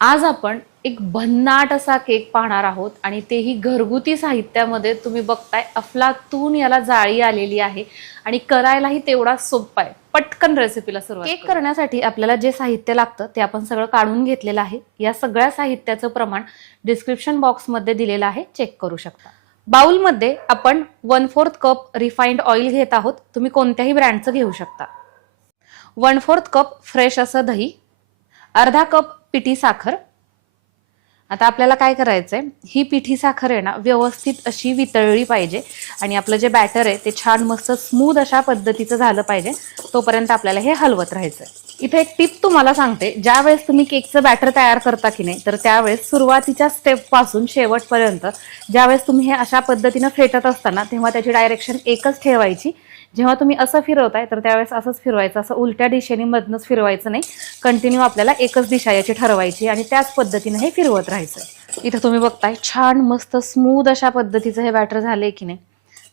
आज आपण एक भन्नाट असा केक पाहणार आहोत आणि तेही घरगुती साहित्यामध्ये. तुम्ही बघताय अफलातून याला जाळी आलेली आहे आणि करायलाही तेवढा सोपा आहे. पटकन रेसिपीला सुरुवात. केक करण्यासाठी आपल्याला जे साहित्य लागतं ते आपण सगळं काढून घेतलेलं आहे. या सगळ्या साहित्याचं प्रमाण डिस्क्रिप्शन बॉक्समध्ये दिलेलं आहे, चेक करू शकता. बाउलमध्ये आपण 1/4 कप रिफाइंड ऑइल घेत आहोत. तुम्ही कोणत्याही ब्रँडचं घेऊ शकता. 1/4 कप फ्रेश असं दही, अर्धा कप पिठी साखर. आता आपल्याला काय करायचंय, ही पिठी साखर आहे ना व्यवस्थित अशी वितळली पाहिजे आणि आपलं जे बॅटर आहे ते छान मस्त स्मूथ अशा पद्धतीचं झालं पाहिजे. तोपर्यंत आपल्याला हे हलवत राहायचंय. इथे एक टिप तुम्हाला सांगते, ज्या वेळेस तुम्ही केकचं बॅटर तयार करता की नाही, तर त्यावेळेस सुरुवातीच्या स्टेप पासून शेवटपर्यंत ज्यावेळेस तुम्ही हे अशा पद्धतीनं फेटत असताना तेव्हा त्याची डायरेक्शन एकच ठेवायची. जेव्हा तुम्ही असं फिरवताय तर त्यावेळेस असंच फिरवायचं, असं उलट्या दिशेने मधनच फिरवायचं नाही. कंटिन्यू आपल्याला एकच दिशा याची ठरवायची आणि त्याच पद्धतीने हे फिरवत राहायचं. इथं तुम्ही बघताय छान मस्त स्मूथ अशा पद्धतीचं हे बॅटर झालंय की नाही.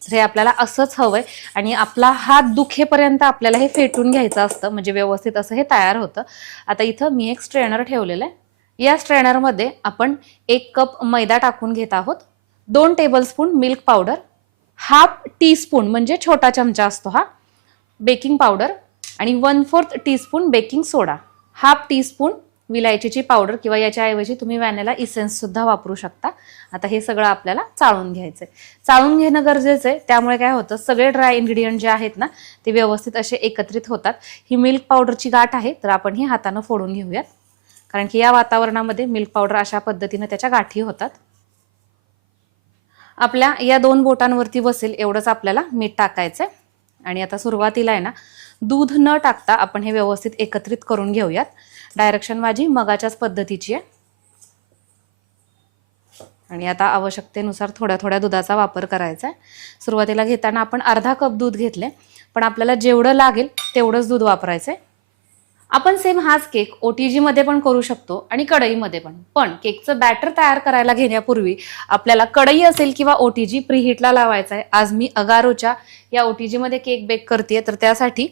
हे आपल्याला असंच हवंय आणि आपला हात दुखेपर्यंत आपल्याला हे फेटून घ्यायचं असतं, म्हणजे व्यवस्थित असं हे तयार होतं. आता इथं मी एक स्ट्रेनर ठेवलेलं आहे. या स्ट्रेनरमध्ये आपण 1 कप मैदा टाकून घेत आहोत, 2 टेबलस्पून मिल्क पावडर, 1/2 टीस्पून म्हणजे छोटा चमचा असतो हा बेकिंग पावडर आणि 1/4 टीस्पून बेकिंग सोडा, 1/2 टीस्पून विलायचीची पावडर किंवा याच्याऐवजी तुम्ही व्हॅनिला इसेन्स सुद्धा वापरू शकता. आता हे सगळं आपल्याला चाळून घ्यायचंय. चाळून घेणं गरजेचं आहे, त्यामुळे काय होतं सगळे ड्राय इन्ग्रेडियंट जे आहेत ना ते व्यवस्थित असे एकत्रित होतात. ही मिल्क पावडरची गाठ आहे तर आपण ही हातानं फोडून घेऊयात, कारण की या वातावरणामध्ये मिल्क पावडर अशा पद्धतीने त्याच्या गाठी होतात. आपल्या या 2 बोटांवरती बसेल एवढंच आपल्याला मीठ टाकायचंय आणि आता सुरुवातीला आहे ना दूध न टाकता आपण हे व्यवस्थित एकत्रित करून घेऊयात. डायरेक्शन माझी मगाच्याच पद्धतीची आहे आणि आता आवश्यकतेनुसार थोड्या थोड्या दुधाचा वापर करायचा आहे. सुरुवातीला घेताना आपण अर्धा कप दूध घेतले, पण आपल्याला जेवढं लागेल तेवढंच दूध वापरायचंय. आपण सेम हाच केक OTG मध्ये पण करू शकतो आणि कढईमध्ये पण केकचं बॅटर तयार करायला घेण्यापूर्वी आपल्याला कढई असेल किंवा OTG प्रीहीटला लावायचा आहे. आज मी अगारोच्या या OTG मध्ये केक बेक करतेय, तर त्यासाठी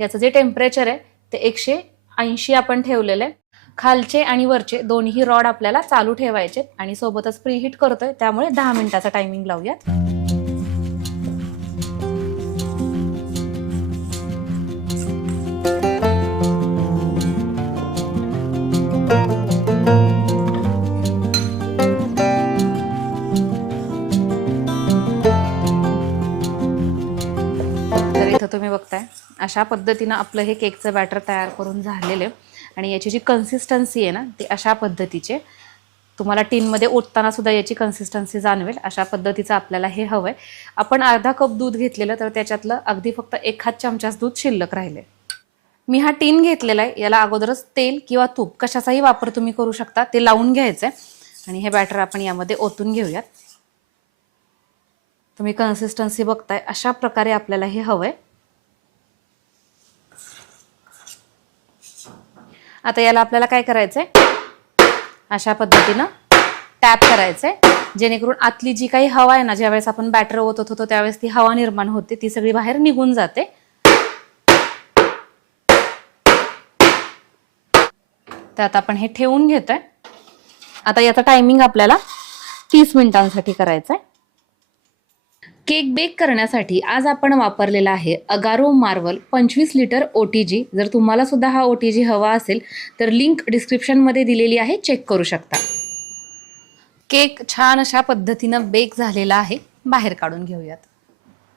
याचं जे टेम्परेचर आहे ते 180 आपण ठेवलेलं आहे. खालचे आणि वरचे दोन्ही रॉड आपल्याला चालू ठेवायचे आणि सोबतच प्रीहीट करतोय त्यामुळे 10 मिनिटाचा टायमिंग लावूयात. इथं तुम्ही बघताय अशा पद्धतीनं आपलं हे केकचं बॅटर तयार करून झालेलं आहे आणि याची जी कन्सिस्टन्सी आहे ना ती अशा पद्धतीचे तुम्हाला टीनमध्ये ओतताना सुद्धा याची कन्सिस्टन्सी जाणवेल. अशा पद्धतीचं आपल्याला हे हवंय. आपण अर्धा कप दूध घेतलेलं तर त्याच्यातलं अगदी फक्त 1 चमचाच दूध शिल्लक राहिले. मी हा टीन घेतलेला आहे, याला अगोदरच तेल किंवा तूप कशाचाही वापर तुम्ही करू शकता, ते लावून घ्यायचंय आणि हे बॅटर आपण यामध्ये ओतून घेऊयात. तुम्ही कन्सिस्टन्सी बघताय अशा प्रकारे आपल्याला हे हवंय. आता याला आपल्याला काय करायचंय, अशा पद्धतीनं टॅप करायचंय, जेणेकरून आतली जी काही हवा आहे ना, ज्यावेळेस आपण बॅटर ओतत होतो त्यावेळेस ती हवा निर्माण होते, ती सगळी बाहेर निघून जाते. त्यात आपण हे ठेवून घेतोय. आता याचा टायमिंग आपल्याला 30 मिनिटांसाठी करायचा आहे. केक बेक करण्यासाठी आज आपण वापरलेला आहे अगारो मार्वल 25 लिटर OTG. जर तुम्हाला सुद्धा हा OTG हवा असेल तर लिंक डिस्क्रिप्शनमध्ये दिलेली आहे, चेक करू शकता. केक छान अशा पद्धतीनं बेक झालेला आहे, बाहेर काढून घेऊयात.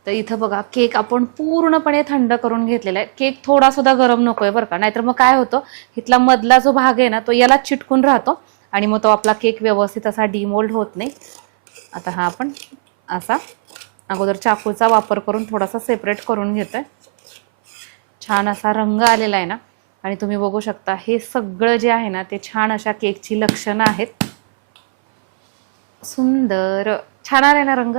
तर इथं बघा केक आपण पूर्णपणे थंड करून घेतलेला आहे. केक थोडा सुद्धा गरम नकोय बरं का, नाहीतर मग काय होतं इथला मधला जो भाग आहे ना तो याला चिटकून राहतो आणि मग तो आपला केक व्यवस्थित असा डिमोल्ड होत नाही. आता हा आपण असा अगोदर चाकूचा वापर करून थोडासा सेपरेट करून घेतोय. छान असा रंग आलेला आहे ना आणि तुम्ही बघू शकता हे सगळं जे आहे ना ते छान अशा केकची लक्षणं आहेत. सुंदर छान आले ना रंग.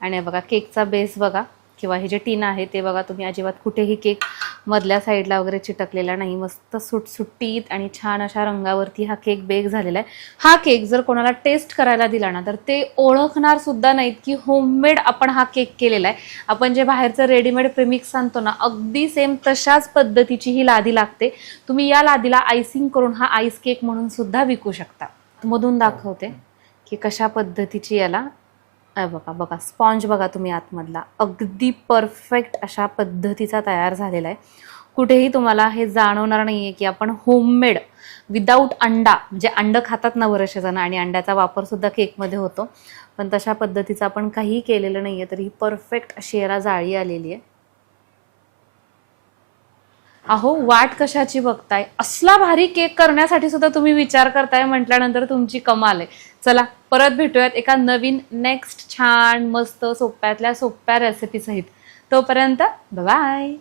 आणि बघा केकचा बेस बघा किंवा हे जे टीन आहे ते बघा, तुम्ही अजिबात कुठेही केक मधल्या साईडला वगैरे चिटकलेला नाही, मस्त सुटसुटीत आणि छान अशा रंगावरती हा केक बेक झालेला आहे. हा केक जर कोणाला टेस्ट करायला दिला ना तर ते ओळखणार सुद्धा नाहीत की होममेड आपण हा केक केलेला आहे. आपण जे बाहेरचं रेडीमेड प्रेमिक्स आणतो ना, अगदी सेम तशाच पद्धतीची ही लादी लागते. तुम्ही या लादीला आयसिंग करून हा आईस केक म्हणून सुद्धा विकू शकता. मधून दाखवते की कशा पद्धतीची याला बघा बघा स्पॉन्ज बघा तुम्ही आतमधला, अगदी परफेक्ट अशा पद्धतीचा तयार झालेला आहे. कुठेही तुम्हाला हे जाणवणार नाही आहे की आपण होममेड विदाऊट अंडा, म्हणजे अंड खातात ना बरेचसे जण आणि अंड्याचा वापर सुद्धा केकमध्ये होतो, पण तशा पद्धतीचं आपण काहीही केलेलं नाही आहे. तरी ही परफेक्ट अशी याला जाळी आलेली आहे. अहो वाट कशाची बघताय, असला भारी केक करण्यासाठी सुद्धा तुम्ही विचार करताय म्हटल्यानंतर तुमची कमाल आहे. चला परत भेटूयात एका नवीन नेक्स्ट छान मस्त सोप्यातल्या सोप्या रेसिपी सहित. तोपर्यंत बाय.